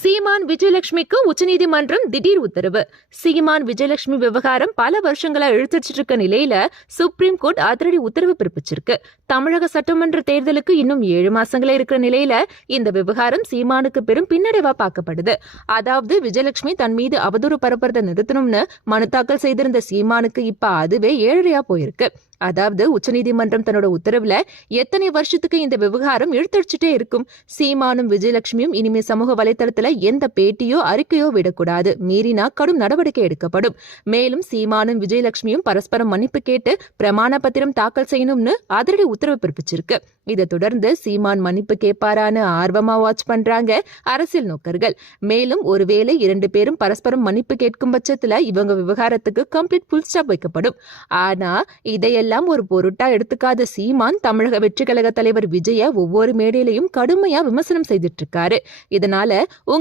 சீமான் விஜயலட்சுமிக்கு உச்சநீதிமன்றம் திடீர் உத்தரவு. சீமான் விஜயலட்சுமி விவகாரம் பல வருஷங்களா இழுத்துட்டு இருக்க நிலையில சுப்ரீம் கோர்ட் அதிரடி உத்தரவு பிறப்பிச்சிருக்கு. தமிழக சட்டமன்ற தேர்தலுக்கு இன்னும் 7 மாசங்களே இருக்கிற நிலையில இந்த விவகாரம் சீமானுக்கு பெரும் பின்னடைவா பார்க்கப்படுது. அதாவது விஜயலட்சுமி தன் மீது அவதூறு பரப்புறதை நிறுத்தணும்னு மனு தாக்கல் செய்திருந்த சீமானுக்கு இப்ப அதுவே ஏழரையா போயிருக்கு. அதாவது உச்சநீதிமன்றம் தன்னோட உத்தரவுல எத்தனை வருஷத்துக்கு இந்த விவகாரம் இழுத்தடிச்சுட்டே இருக்கும். சீமானும் விஜயலட்சுமியும் இனிமே சமூக வலைதளத்துல எந்த பேட்டியோ அறிக்கையோ விடக்கூடாது, மீறினா கடும் நடவடிக்கை எடுக்கப்படும். மேலும் சீமானும் விஜயலட்சுமியும் பரஸ்பரம் மன்னிப்பு கேட்டு பிரமாண பத்திரம் தாக்கல் செய்யணும்னு அதிரடி உத்தரவு பிறப்பிச்சிருக்கு. இதை தொடர்ந்து சீமான் மன்னிப்பு கேட்பாரான்னு ஆர்வமா வாட்ச் பண்றாங்க அரசியல் நோக்கர்கள். மேலும் ஒருவேளை 2 பேரும் பரஸ்பரம் மன்னிப்பு கேட்கும் பட்சத்துல இவங்க விவகாரத்துக்கு கம்ப்ளீட் புல் ஸ்டாப் வைக்கப்படும். ஆனா இதையெல்லாம் ஒரு பொருட்டா எடுத்துக்காத சீமான் தமிழக வெற்றி கழக தலைவர் விஜய ஒவ்வொரு மேடையிலையும் கடுமையா விமர்சனம் செய்துட்டு இருக்காரு. இதனால